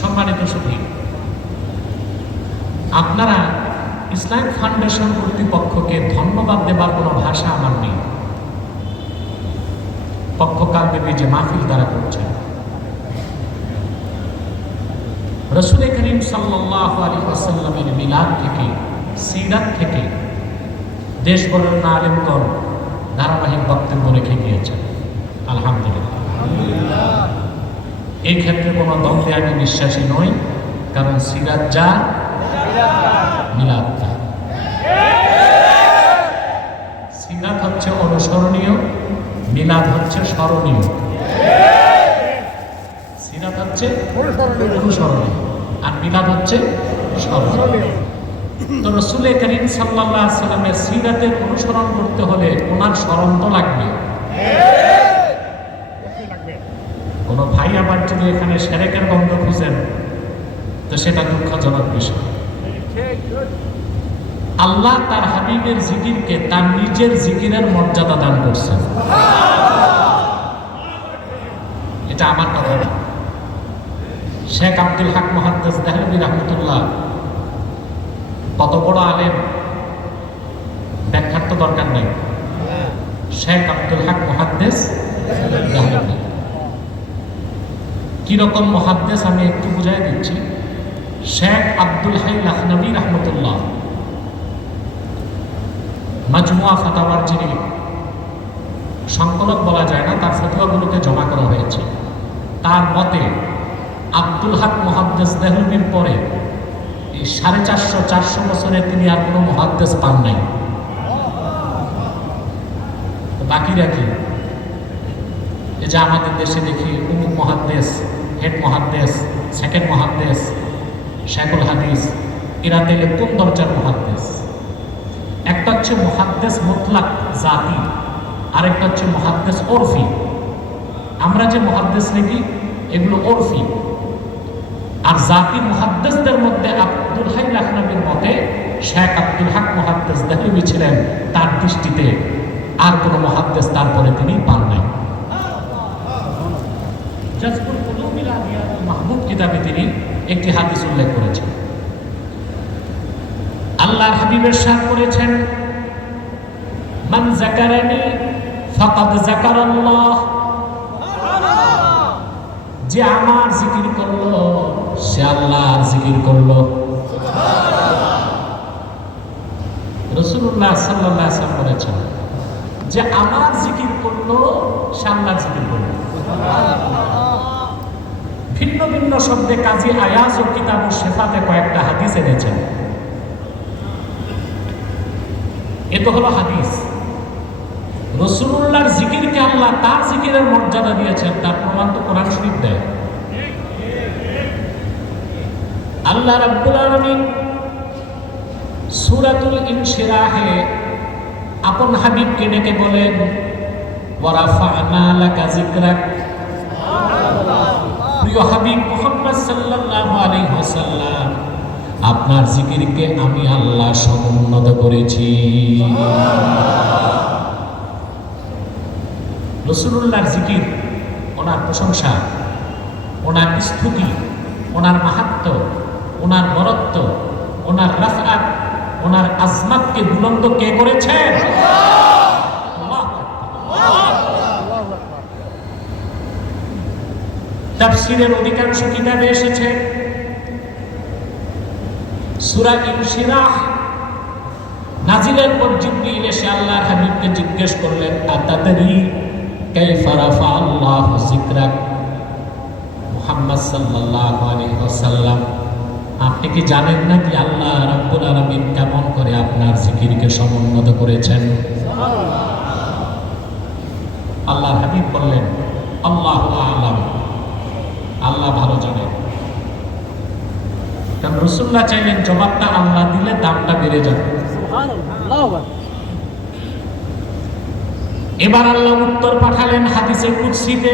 সম্মানিত সুধী আপনারা ইসলাম ফাউন্ডেশন কর্তৃপক্ষকে ধন্যবাদ দেবার কোনো ভাষা আমার নেই। পক্ষকাল দেবী যে মাহফিল দ্বারা করছেন। রসুল করিম সাল্লাহ আলী আসাল্লামের মিলাদ থেকে, সিরাত থেকে দেশ বরেণ্য আলিমগণ ধারাবাহিক বক্তব্য রেখে গিয়েছেন। আলহামদুলিল্লাহ। এই ক্ষেত্রে কোনো দ্বন্দ্বে আমি বিশ্বাসী নই, কারণ সিরাত যা, মিলাদ সিরাত হচ্ছে অনুসরণীয়, মিলাদ হচ্ছে স্মরণীয়। সিরাত হচ্ছে অনুসরণীয়, আর মিলাদ হচ্ছে স্মরণীয়। তো রসুল করিম সাল্লাহ সাল্লামের সিরাতের অনুসরণ করতে হলে ওনার স্মরণ তো লাগবে। কোন ভাই আবার যদি এখানে সেরেকের গন্ধ খুঁজেন? তো সেটা দুঃখজনক বিষয়। আল্লাহ তার হাবিবের জিকিরকে তার নিজের জিকিরের মর্যাদা দান করছেন। এটা আমার কথা না। শেখ আব্দুল হাক মহাদ্দাস দেহলবী রহমতুল্লাহ কত বড় আলেম, ব্যাখ্যার তো দরকার নাই। শেখ আব্দুল হাক মহাদ্দেস কীরকম মহাদ্দেশ আমি একটু বুঝাই দিচ্ছি। শেখ আব্দুল হাই লখনবী রহমতুল্লাহ, মাজমুয়া ফাতাওয়ার যিনি সংকলক বলা যায় না, তার ফতুয়াগুলোকে জমা করা হয়েছে। তার মতে, আব্দুল হক মহাদ্দেস দেহলবির পরে এই সাড়ে চারশো চারশো বছরে তিনি আর কোনো মহাদ্দেশ পান নাই। বাকিরা কি এই যে আমাদের দেশে দেখি উমুক মহাদ্দেশ, হেড মহাদ্দেশ, সেকেন্ড মহাদ্দেশ শেখুল হাদিস, এরা তেলে কোন দরজার মহাদ্দেশ? একটা হচ্ছে মহাদ্দেশ মুতলাক জাতি, আরেকটা হচ্ছে মহাদ্দেশ ওরফি। আমরা যে মহাদ্দেশ লিখি, এগুলো ওরফি। আর জাতি মহাদ্দেশদের মধ্যে আব্দুল হাই লাখনবীর মতে, শেখ আব্দুল হক মহাদ্দেশ দেহলবি ছিলেন তার দৃষ্টিতে। আর কোনো মহাদ্দেশ তারপরে তিনি পান নাই। জাজপুর কুলুবিল আলিয়া মাহবুব কিতাবে তিনি একটি হাদিস উল্লেখ করেছেন। আল্লাহর হাবিবের সাথ করেছেন, মান জাকারানি ফাকাদ জাকারাল্লাহ যে আমার জিকির করল, সে আল্লাহর জিকির করল। রসুল্লাহ সাল্লাহ বলেছেন যে আমার জিকির করল সে জিকির করল। ভিন্ন ভিন্ন শব্দে কাজী আয়াস ও কিতাব শেফাতে কয়েকটা হাদিস এনেছেন। এ তো হলো হাদিস। রসুল্লাহর জিকিরকে আল্লাহ তার জিকিরের মর্যাদা দিয়েছেন, তার প্রমাণ তো কোরআন শরীফ দেয়। আল্লাহ রাব্বুল আলামিন সূরাতুল ইনশিরাহে আপন হাবিবকে ডেকে বলেন প্রিয় হাবিব মুহাম্মদ আপনার জিকিরকে আমি আল্লাহ সমুন্নত করেছি। রসুল্লাহর জিকির, ওনার প্রশংসা, ওনার স্তুতি, ওনার মাহাত্ম, ওনার বরত্ব, ওনার রাফাত ওনার আজমাতকে বুলন্দ কে করেছেন আল্লাহু। তাফসীরের অধিকাংশ কিতাবে এসেছে। সূরা ইনশিরাহ নাজিলের পর জিবরিল এসে আল্লাহর হাবিবকে জিজ্ঞেস করলেন, আতাদারি কাইফা রাফা আল্লাহ যিকরাক মুহাম্মদ সাল্লাল্লাহু আলাইহি ওয়াসাল্লাম? আপনি কি জানেন না কি আল্লাহ রাব্বুল আলামিন কেমন করে আপনার জিকিরকে সমুন্নত করেছেন? আল্লাহ হাবিব বললেন, আল্লাহ আলাম। আল্লাহ ভালো জানেন কারণ রসুল্লাহ চাইলেন জবাবটা আল্লাহ দিলে দামটা বেড়ে যাবে এবার আল্লাহ উত্তর পাঠালেন হাদিসে কুৎসিতে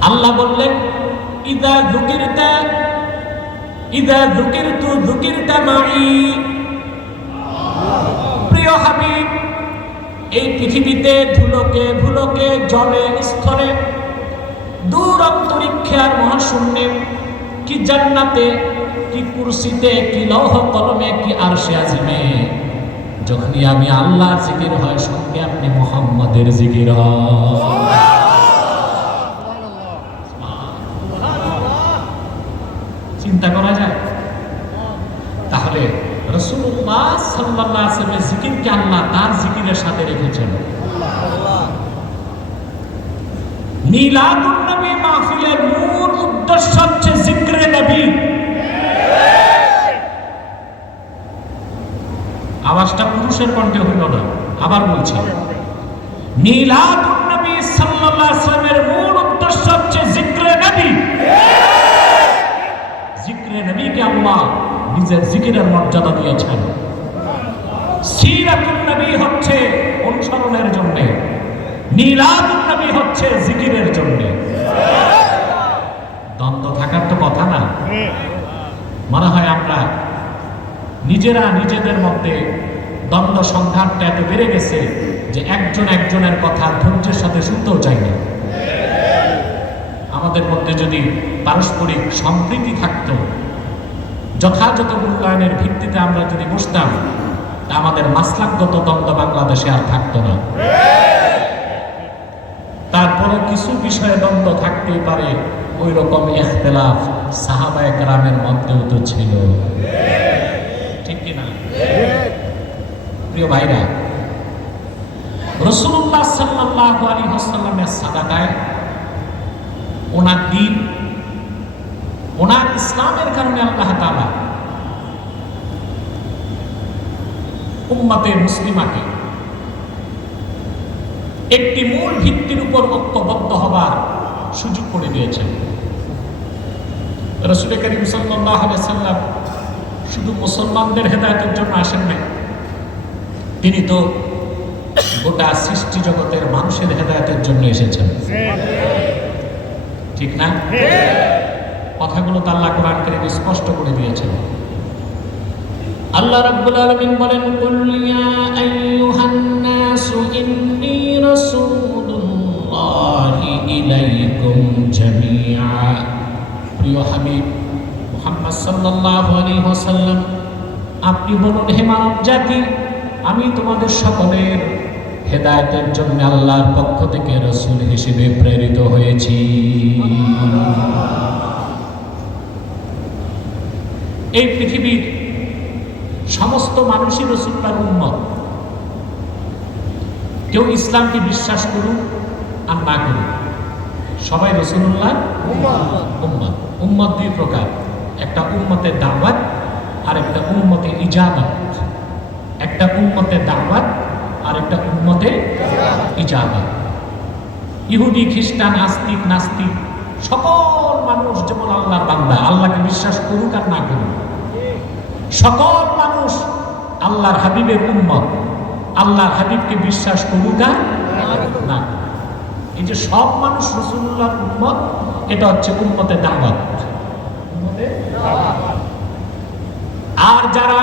আল্লাহ বললেন ইদা দুকিরতা ইদা দুকিরতু দুকিরতা মাই। প্রিয় হাবিব, এই পৃথিবীতে ধুলোকে ভুলোকে জলে, স্থলে, দূর অন্তরিক্ষে আর মহাশূন্যে কি জান্নাতে, কি কুরসিতে, কি লৌহ কলমে, কি আরশে আজিমে। যখনই আমি আল্লাহর জিকির হয়, সঙ্গে আপনি মোহাম্মদের জিকির হয়। চিন্তা করা যায়? তাহলে রসুল্লাহ আল্লাহ তার জিকিরের সাথে রেখেছেন। মিলাদুন নবী মাহফিলের মূল উদ্দেশ্য হচ্ছে নবী। আওয়াজটা পুরুষের কণ্ঠে হইল না, আবার বলছি। মিলাদুন নবী সাল্লাল্লাহু আলাইহি ওয়াসাল্লামের মূল উদ্দেশ্য হচ্ছে জিক্রে নবী। জিক্রে নবীকে আল্লাহ নিজের জিকিরের মর্যাদা দিয়েছেন। সিরাতুন নবী হচ্ছে অনুসরণের জন্য, মিলাদুন নবী হচ্ছে জিকিরের জন্য। দ্বন্দ্ব থাকার তো কথা না। মনে হয় আমরা নিজেরা নিজেদের মধ্যে দ্বন্দ্ব সংঘাতটা এত বেড়ে গেছে যে একজন একজনের কথা ধৈর্যের সাথে শুনতেও চাই না। আমাদের মধ্যে যদি পারস্পরিক সম্প্রীতি থাকতো যথাযথ মূল্যায়নের ভিত্তিতে আমরা যদি বসতাম, আমাদের মাসলাকগত দ্বন্দ্ব বাংলাদেশে আর থাকতো না। তারপরে কিছু বিষয়ে দ্বন্দ্ব থাকতেই পারে ওই রকম এখতলাফ সাহাবায় গ্রামের মধ্যেও তো ছিল। ঠিক কিনা প্রিয় ভাইরা রসুল্লাহ সাল্লাহ আলী হাসাল্লামের সাদাকায় ওনার দিন ওনার ইসলামের কারণে আল্লাহ তালা উম্মাতে মুসলিমাকে একটি মূল ভিত্তির উপর ঐক্যবদ্ধ হবার সুযোগ করে দিয়েছেন। রসুল করিম সাল্লাহ সাল্লাম শুধু মুসলমানদের হেদায়তের জন্য আসেন নাই, তিনি তো গোটা সৃষ্টি জগতের মানুষের হেদায়তের জন্য এসেছেন। ঠিক না? কথাগুলো তো আল্লাহ কোরআন স্পষ্ট করে দিয়েছেন। আল্লাহ রাব্বুল আলামিন বলেন, কুল ইয়া আইয়ুহান নাসু রাসূলুল্লাহি ইলাইকুম প্রিয় হাবিব, মুহাম্মদ সাল্লাল্লাহু আলাইহি ওয়াসাল্লাম, আপনি বলুন, হে মানব জাতি, আমি তোমাদের সকলের হেদায়েতের জন্য আল্লাহর পক্ষ থেকে রসুল হিসেবে প্রেরিত হয়েছি। এই পৃথিবীর সমস্ত মানুষই রসুল্লার উন্মত কেউ ইসলামকে বিশ্বাস করুক আর না করুক। সবাই রসুল্লাহ উম্মত। উম্মত দুই প্রকার। একটা উম্মতের দাওয়াত আর একটা উম্মতে ইজাবাত একটা উম্মতের দাওয়াত আর একটা উম্মতে ইজাবাত ইহুদি, খ্রিস্টান, আস্তিক, নাস্তিক, সকল মানুষ যেমন আল্লাহর বান্দা, আল্লাহকে বিশ্বাস করুক আর না করুক। সকল মানুষ আল্লাহর হাবিবের উম্মত, আল্লাহর হাবিবকে বিশ্বাস করুক আর না এই যে সব মানুষ রসুল্লাহর উম্মত, এটা হচ্ছে উম্মতে দাওয়াত। আর যারা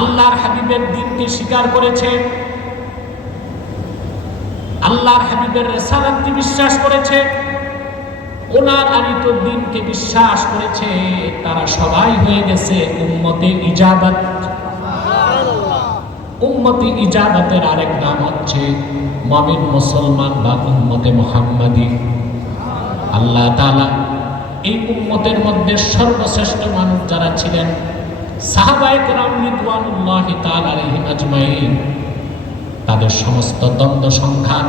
আল্লাহর হাবিবের দিনকে স্বীকার করেছে আল্লাহর হাবিবের রেসালাতকে বিশ্বাস করেছে, ওনার আনিত দিনকে বিশ্বাস করেছে, তারা সবাই হয়ে গেছে উম্মতে ইজাবাত। উম্মতে ইজাবাতের আরেক নাম হচ্ছে মমিন মুসলমান বা উম্মতে মোহাম্মদী। আল্লাহ তালা এই উম্মতের মধ্যে সর্বশ্রেষ্ঠ মানুষ যারা ছিলেন সাহাবায়ক রাম রিদওয়ানুল্লাহি তাআলা আলাইহিম আজমাইন। তাদের সমস্ত দ্বন্দ্ব সংঘাত,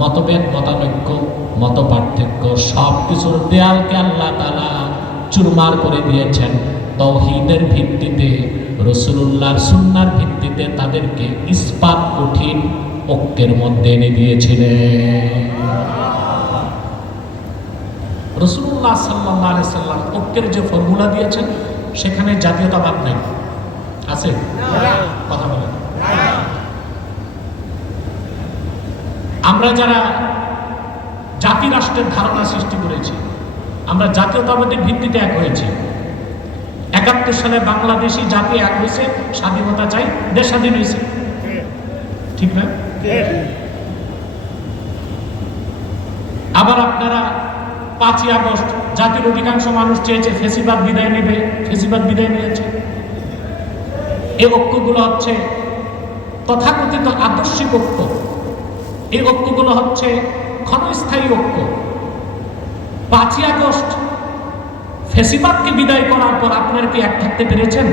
মতভেদ, মতানৈক্য মত পার্থক্য সব কিছুর দেয়ালকে আল্লাহ তালা চুরমার করে দিয়েছেন। তৌহিদের ভিত্তিতে রসুল্লাহর সুন্নার ভিত্তিতে তাদেরকে ইস্পাত কঠিন ঐক্যের মধ্যে এনে দিয়েছিলেন। রসুল্লাহ সাল্লাহ সাল্লাম ঐক্যের যে ফর্মুলা দিয়েছেন, সেখানে জাতীয়তাবাদ নেই। আছে? কথা বলেন। আমরা যারা জাতি রাষ্ট্রের ধারণা সৃষ্টি করেছি, আমরা জাতীয়তাবাদের ভিত্তিতে এক হয়েছি। একাত্তর সালে বাংলাদেশি জাতি এক হয়েছে, স্বাধীনতা চাই দেশ স্বাধীন হয়েছে। ঠিক না? আবার আপনারা পাঁচই আগস্ট জাতির অধিকাংশ মানুষ চেয়েছে, ফেসিবাদ বিদায় নেবে, ফেসিবাদ বিদায় নিয়েছে। এই ঐক্যগুলো হচ্ছে তথাকথিত আদর্শিক ঐক্য। এই ঐক্যগুলো হচ্ছে ক্ষণস্থায়ী ঐক্য। পাঁচই আগস্ট, ফেসিবাদকে বিদায় করার পর আপনারা কি এক থাকতে পেরেছেন?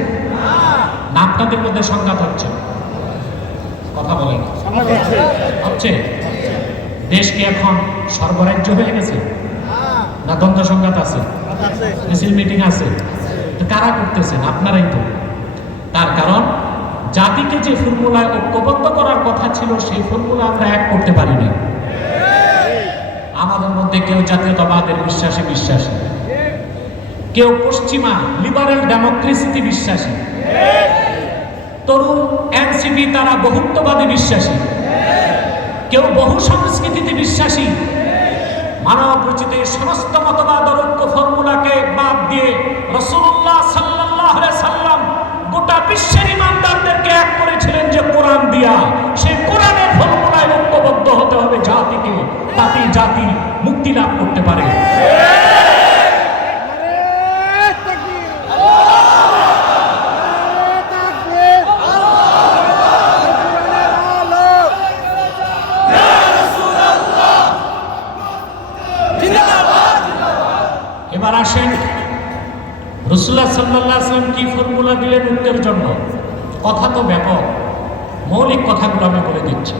না, আপনাদের মধ্যে সংঘাত হচ্ছে। কথা বলেন। হচ্ছে? দেশ কি এখন সর্বরাজ্য হয়ে গেছে। না, দ্বন্দ্ব সংঘাত আছে। মিছিল মিটিং আছে। কারা করতেছেন? আপনারাই তো। তার কারণ জাতিকে যে ফর্মুলায় ঐক্যবদ্ধ করার কথা ছিল, সেই ফর্মুলা আমরা এক করতে পারিনি আমাদের মধ্যে কেউ জাতীয়তাবাদের বিশ্বাসে বিশ্বাসী কেউ পশ্চিমা লিবারেল ডেমোক্রেসিতে বিশ্বাসী তরুণ এনসিপি তারা বহুত্ববাদে বিশ্বাসী কেউ বহু সংস্কৃতিতে বিশ্বাসী মানব রচিত সমস্ত মতবাদ ঐক্য ফর্মুলাকে বাদ দিয়ে রসুল্লাহ সাল্লাহ সাল্লাম গোটা বিশ্বের যে দিয়া সেই কোরআনের ফর্মুলায় ঐক্যবদ্ধ হতে হবে জাতিকে তাতে জাতি মুক্তি লাভ করতে পারে। এবার আসেন, রসুল্লাহ সাল্লাহ আসলাম কি ফর্মুলা দিলেন ঐক্যের জন্য? কথা তো ব্যাপক। মৌলিক কথাগুলো আমি বলে দিচ্ছি।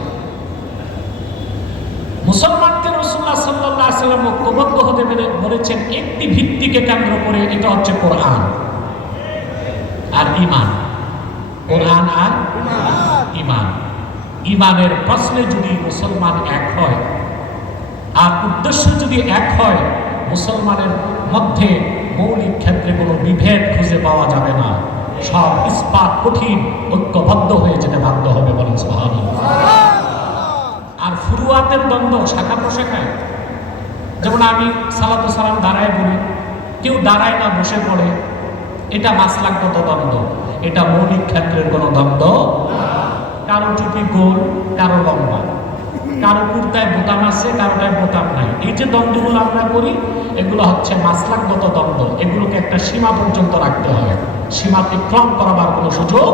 মুসলমানকে রসুল্লাহ সাল্লাহ সাল্লাম ঐক্যবদ্ধ হতে পেরে বলেছেন, একটি ভিত্তিকে কেন্দ্র করে এটা হচ্ছে কোরআন আর ইমান কোরআন আর ইমান ইমানের প্রশ্নে যদি মুসলমান এক হয়, আর উদ্দেশ্য যদি এক হয়, মুসলমানের মধ্যে মৌলিক ক্ষেত্রে কোনো বিভেদ খুঁজে পাওয়া যাবে না। সব ইস্পাত কঠিন, ঐক্যবদ্ধ হয়ে যেতে বাধ্য হবে বলেন সুবহানাল্লাহ। আর ফুরুয়াতের দ্বন্দ্ব শাখা প্রশাখায়। যেমন আমি সালাতু সালাম দাঁড়ায় বলি, কেউ দাঁড়ায় না বসে পড়ে, এটা মাসলাগত দ্বন্দ্ব। এটা মৌলিক ক্ষেত্রের কোনো দ্বন্দ্ব কারও টুপি গোল, কারও লম্বা। কারও কুর্তায় বোতাম আছে কারোটায় বোতাম নাই। এই যে দ্বন্দ্বগুলো আমরা করি, এগুলো হচ্ছে মাসলাকগত দ্বন্দ্ব। এগুলোকে একটা সীমা পর্যন্ত রাখতে হয় সীমা অতিক্রম করাবার কোনো সুযোগ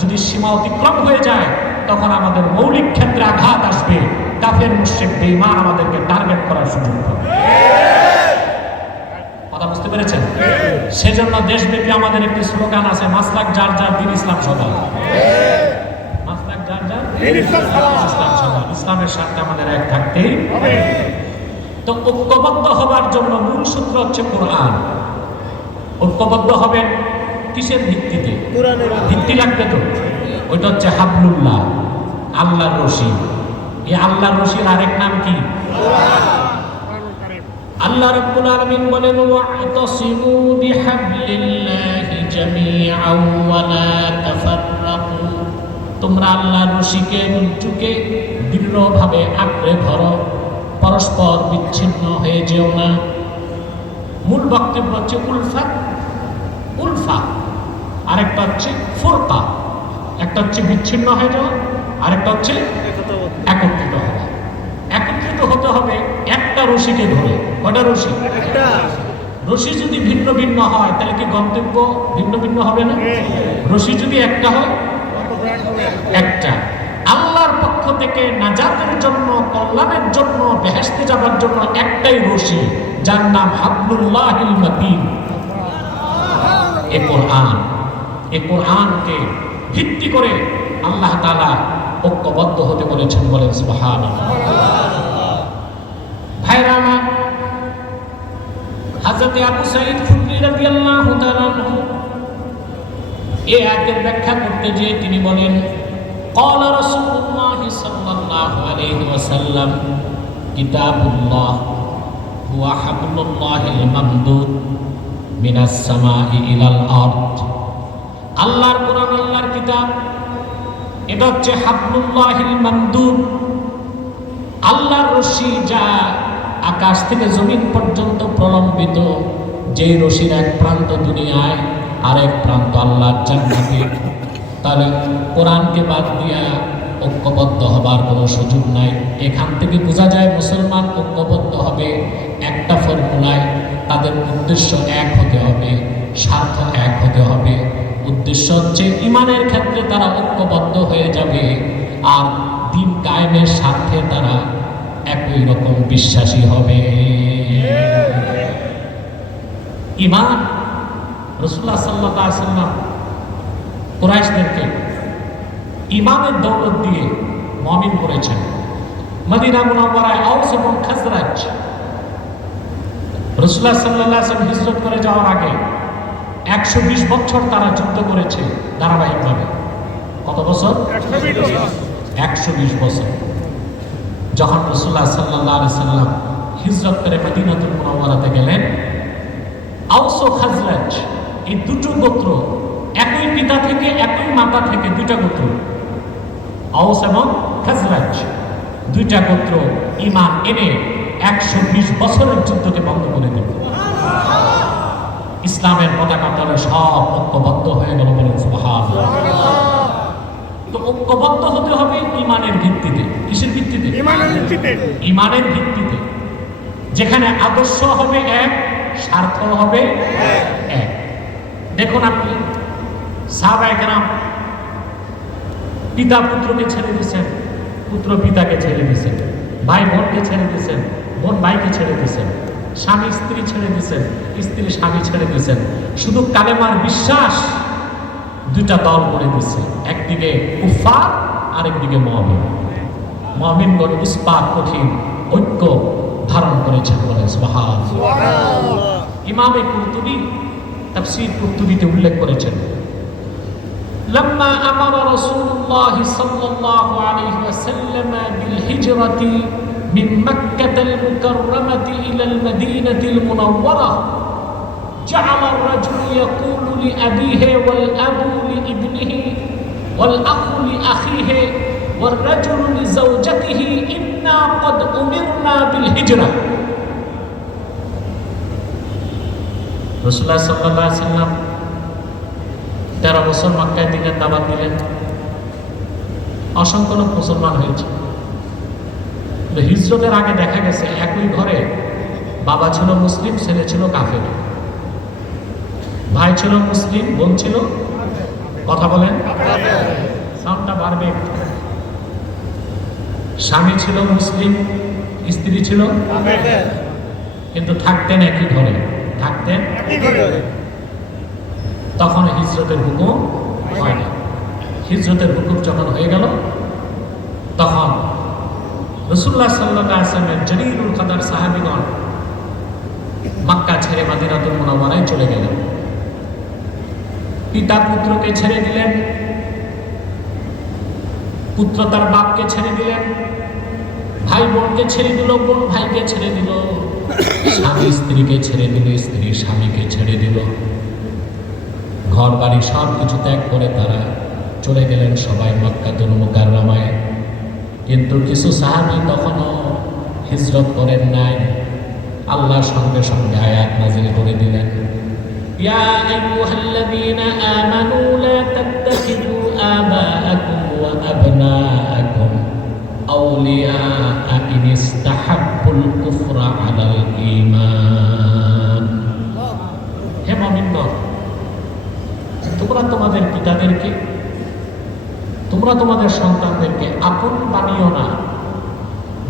যদি সীমা অতিক্রম হয়ে যায়, তখন আমাদের মৌলিক ক্ষেত্রে আঘাত আসবে। কাফের, মুশ্রিক, বেঈমান আমাদেরকে টার্গেট করার সুযোগ পাবে কথা বুঝতে পেরেছেন? সেজন্য দেশব্যাপী আমাদের একটি স্লোগান আছে, মাসলাক যার যার দিন ইসলাম সদা মাসলাক যার যার ইসলাম সদা ইসলামের সাথে আমাদের এক থাকতেই তো ঐক্যবদ্ধ হবার জন্য মূল সূত্র হচ্ছে কোরআন। ঐক্যবদ্ধ হবেন কিসের ভিত্তিতে? ভিত্তি লাগবে তো? ওইটা হচ্ছে হাবলুল্লাহ আল্লাহর রশি। এই আল্লাহর রশির আরেক নাম কি? আল্লাহ রাব্বুল আলামিন বলেন ওয়াতাসিমু বিহাবলিল্লাহি জামিআন ওয়া লা তাফাররাকু। তোমরা আল্লাহর রশিকে রুজুকে দৃঢ়ভাবে আঁকড়ে ধরো। পরস্পর বিচ্ছিন্ন হয়ে যেও না। মূল বক্তব্য হচ্ছে উলফা। উলফা। আরেকটা হচ্ছে ফুরকা। একটা হচ্ছে বিচ্ছিন্ন হয়ে যাওয়া আরেকটা হচ্ছে একত্রিত হওয়া একত্রিত হতে হবে একটা রশিকে ধরে। কটা রশি? রশি যদি ভিন্ন ভিন্ন হয় তাহলে কি গন্তব্য ভিন্ন ভিন্ন হবে না? রশি যদি একটা হয় একটা। আল্লাহর পক্ষ থেকে নাজাতের জন্য, কল্যাণের জন্য বেহেস্তে যাবার জন্য একটাই রশি, যার নাম হাবলুল্লাহিল মাতিন। এ কোরআন, এ ভিত্তি করে আল্লাহ তাআলা ঐক্যবদ্ধ হতে বলেছেন বলেন, সুবহানাল্লাহ। ভাইরা আমার হযরত আবু সাঈদ খুদরি তাআলা আনহু এই আয়াতের ব্যাখ্যা করতে যে তিনি বলেন قال رسول الله صلى الله عليه وسلم كتاب الله هو حبل الله الممدود من السماء إلى الأرض আল্লাহর কোরআন আল্লাহর কিতাব এটা হচ্ছে হাবলুল্লাহিল মামদুদ আল্লাহর রশি যা আকাশ থেকে জমিন পর্যন্ত প্রলম্বিত যেই রশির এক প্রান্ত দুনিয়ায় আরেক প্রান্ত আল্লাহর জান্নাতে তাহলে কোরআনকে বাদ দিয়া ঐক্যবদ্ধ হবার কোনো সুযোগ নাই। এখান থেকে বোঝা যায় মুসলমান ঐক্যবদ্ধ হবে একটা ফর্মুলায়, তাদের উদ্দেশ্য এক হতে হবে, স্বার্থ এক হতে হবে। উদ্দেশ্য হচ্ছে ইমানের ক্ষেত্রে তারা ঐক্যবদ্ধ হয়ে যাবে আর দিন কায়েমের স্বার্থে তারা একই রকম বিশ্বাসী হবে। ইমান, রসুল্লাহ সাল্লাহ সাল্লাম কুরাইশদেরকে ইমানের দৌলত দিয়ে মমিন করেছেন। মদিনা মুনাওয়ারায় আউস এবং খাজরাজ। রসুল্লাহ সাল্লাহ হিজরত করে যাওয়ার আগে একশো বিশ বছর তারা যুদ্ধ করেছে ধারাবাহিকভাবে। কত বছর? একশো বিশ বছর। যখন রসুল্লাহ সাল্লাহ সাল্লাম হিজরত করে মদিনাতুল মুনাওয়ারাতে গেলেন আউস ও খাজরাজ এই দুটো গোত্র একই পিতা থেকে একই মাতা থেকে দুইটা গোত্র। আউস এবং খাজরাজ। দুইটা গোত্র ইমান এনে একশো বিশ বছরের যুদ্ধকে বন্ধ করে দিল ইসলামের পতাকা তলে সব ঐক্যবদ্ধ হয়ে গেল বলেন সুবহান তো ঐক্যবদ্ধ হতে হবে ইমানের ভিত্তিতে। কিসের ভিত্তিতে? ইমানের ভিত্তিতে। ইমানের ভিত্তিতে। যেখানে আদর্শ হবে এক স্বার্থ হবে এক। দেখুন আপনি সাহবায়করাম পিতা পুত্রকে ছেড়ে দিয়েছেন পুত্র পিতাকে ছেড়ে দিয়েছেন ভাই বোনকে ছেড়ে দিয়েছেন বোন ভাইকে ছেড়ে দিয়েছেন স্বামী স্ত্রী ছেড়ে দিয়েছেন স্ত্রী স্বামী ছেড়ে দিয়েছেন। শুধু কালেমার বিশ্বাস দুইটা দল করে দিচ্ছে একদিকে উফা আরেকদিকে মহাবীর মহাবীরগণ ইস্পাত কঠিন ঐক্য ধারণ করেছেন বলে ইমামে কুরতুবি তাফসীর কুরতুবিতে উল্লেখ করেছেন لما أمر رسول الله صلى الله عليه وسلم بالهجرة من مكة المكرمة إلى المدينة المنورة جعل الرجل يقول لأبيه والأب لابنه والأخ لأخيه والرجل لزوجته إنا قد أمرنا بالهجرة. رسول الله صلى الله عليه وسلم তেরো বছর মক্কায় দিনের দাবাত দিলেন, অসংখ্য লোক মুসলমান হয়েছে। হিজরতের আগে দেখা গেছে, একই ঘরে বাবা ছিল মুসলিম, ছেলে ছিল কাফের। ভাই ছিল মুসলিম, বোন ছিল কথা বলেন। সাউন্ডটা বাড়বে স্বামী ছিল মুসলিম, স্ত্রী ছিল কিন্তু থাকতেন একই ঘরে, থাকতেন তখন হিজরতের হুকুম হয় না হিজরতের হুকুম যখন হয়ে গেল, তখন রসুল্লাহ সাল্লাহ আসলামের জরিরুল কাদার সাহাবিগণ মাক্কা ছেড়ে মাদিনাতুল মুনাওয়ারায় চলে গেলেন। পিতা পুত্রকে ছেড়ে দিলেন, পুত্র তার বাপকে ছেড়ে দিলেন, ভাই বোনকে ছেড়ে দিল, বোন ভাইকে ছেড়ে দিল, স্বামী স্ত্রীকে ছেড়ে দিল স্ত্রী স্বামীকে ছেড়ে দিল। ঘর বাড়ি সব কিছু ত্যাগ করে তারা চলে গেলেন সবাই মক্কাতুল মুকাররমায় কিন্তু কিছু সাহাবী তখনও হিজরত করেন নাই আল্লাহর সঙ্গে সঙ্গে আয়াত নাজিল করে দিলেন يا أيها الذين آمنوا لا تتخذوا آباءكم وأبناءكم أولياء إن استحبوا الكفر على الإيمان তোমরা তোমাদের পিতাদেরকে, তোমরা তোমাদের সন্তানদেরকে আপন বানিও না।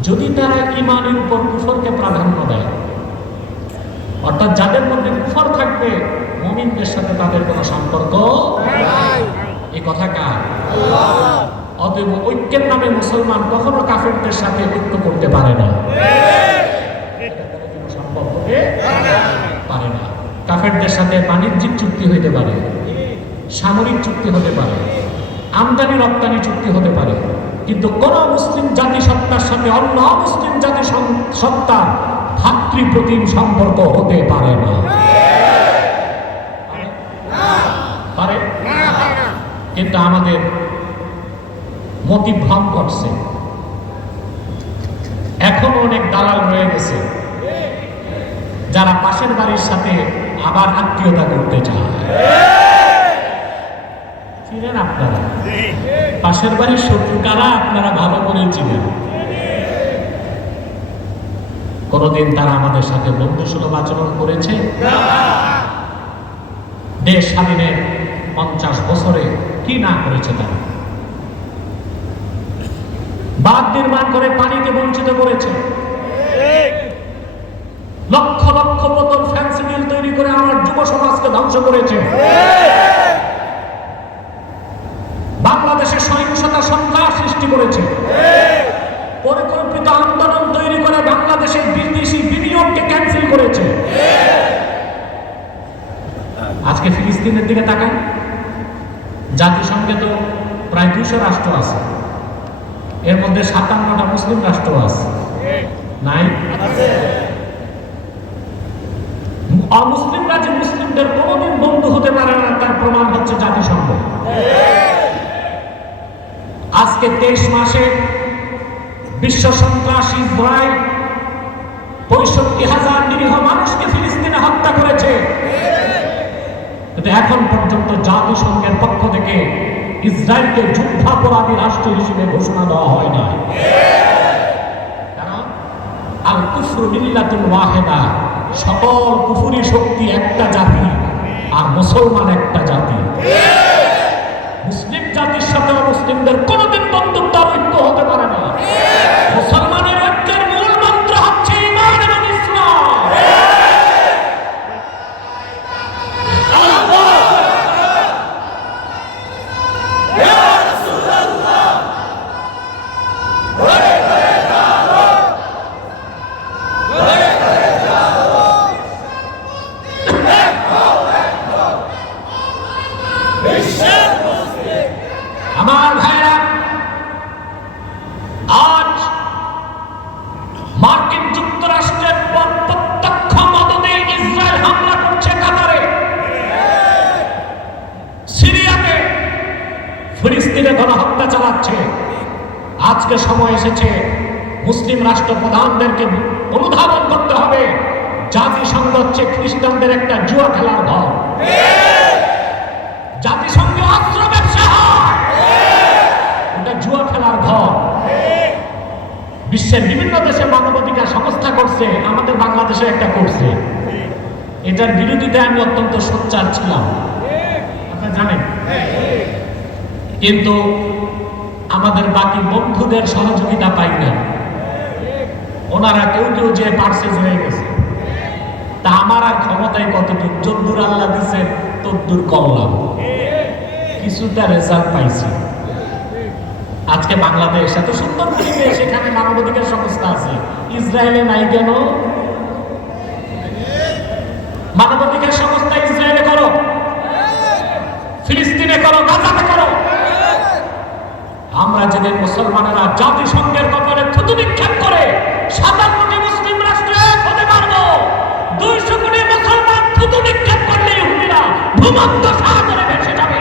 যদি তারা ইমানের উপর কুফরকে প্রাধান্য দেয়, অর্থাৎ যাদের মধ্যে কুফর থাকবে, মমিনদের সাথে তাদের কোনো সম্পর্ক এই কথা কার? অতএব ঐক্যের নামে মুসলমান কখনো কাফেরদের সাথে ঐক্য করতে পারে না। পারে না। কাফেরদের সাথে বাণিজ্যিক চুক্তি হইতে পারে। সামরিক চুক্তি হতে পারে, আমদানি রপ্তানি চুক্তি হতে পারে, কিন্তু কোন মুসলিম জাতিসত্তার সাথে অন্য মুসলিম জাতি সং- সত্তার ভাতৃপ্রতিম সম্পর্ক হতে পারে না। কিন্তু আমাদের মতিভ্রম করছে। এখনও অনেক দালাল রয়ে গেছে, যারা পাশের বাড়ির সাথে আবার আত্মীয়তা করতে চায় চিনেন আপনারা পাশের বাড়ির শত্রু কারা আপনারা ভালো করেই চিনেন। কোনদিন তারা আমাদের সাথে বন্ধু সুলভ আচরণ করেছে? দেশ স্বাধীনের পঞ্চাশ বছরে কি না করেছে তারা? বাঁধ নির্মাণ করে পানিকে বঞ্চিত করেছে। লক্ষ লক্ষ বোতল ফ্যান্সি মিল তৈরি করে আমার যুব সমাজকে ধ্বংস করেছে বাংলাদেশে সহিংসতা সন্ত্রাস সৃষ্টি করেছে। পরিকল্পিত আন্দোলন তৈরি করে বাংলাদেশের বিদেশি বিনিয়োগকে ক্যান্সেল করেছে। আজকে ফিলিস্তিনের দিকে তাকান জাতিসংঘে তো প্রায় দুশো রাষ্ট্র আছে। এর মধ্যে সাতান্নটা মুসলিম রাষ্ট্র আছে। নাই? অমুসলিমরা যে মুসলিমদের কোনোদিন বন্ধু হতে পারে না, তার প্রমাণ হচ্ছে জাতিসংঘ। আজকে তেইশ মাসে বিশ্ব সন্ত্রাসী ইসরায়েল পঁয়ষট্টি হাজার নিরীহ মানুষকে ফিলিস্তিনে হত্যা করেছে। এখন পর্যন্ত জাতিসংঘের পক্ষ থেকে ইসরায়েলকে যুদ্ধাপরাধী রাষ্ট্র হিসেবে ঘোষণা দেওয়া হয় না আর কুফরু মিল্লাতুল ওয়াহেদা, সকল কুফুরি শক্তি একটা জাতি আর মুসলমান একটা জাতি। জাতির সাথে মুসলিমদের কোনোদিন বন্ধুত্ব আর ঐক্য হতে পারে না মুসলমানের ঐক্যের মূল মন্ত্র হচ্ছে ইমান এবং ইসলাম আমার ভাইরা আজ মার্কিন যুক্তরাষ্ট্রের প- প্রত্যক্ষ মদতে ইসরায়েল হামলা করছে কাতারে সিরিয়াতে ফিলিস্তিনে গণহত্যা চালাচ্ছে আজকে সময় এসেছে। মুসলিম রাষ্ট্র প্রধানদেরকে অনুধাবন করতে হবে। জাতিসংঘ হচ্ছে খ্রিস্টানদের একটা জুয়া খেলার ঘর। জাতিসংঘ অস্ত্র ব্যবসা ওটা জুয়া খেলার ঘর। বিশ্বের বিভিন্ন দেশে মানবাধিকার সংস্থা করছে, আমাদের বাংলাদেশে একটা করছে। এটার বিরোধিতায় আমি অত্যন্ত সোচ্চার ছিলাম। আপনারা জানেন? কিন্তু আমাদের বাকি বন্ধুদের সহযোগিতা পাই না। ওনারা কেউ কেউ যে পার্সেস হয়ে গেছে। তা আমার আর ক্ষমতায় কতটুকু? যদ্দুর আল্লাহ দিচ্ছেন তদ্দুর করলাম কিছুটা রেজাল্ট পাইছি। আজকে বাংলাদেশ এত সুন্দর পরিবেশ, এখানে মানবাধিকার সংস্থা আছে। ইসরায়েলে নাই কেন? মানবাধিকার সংস্থা ইসরায়েলে করো। ফিলিস্তিনে করো, গাজাতে আমরা যেদিন মুসলমানেরা জাতিসংঘের কপালে থুতু বিক্ষেপ করে সাতাশ হতে পারব মুসলমান থুতু করলে হুমিরা ভূমন্ত সাহায্য ভেসে যাবে।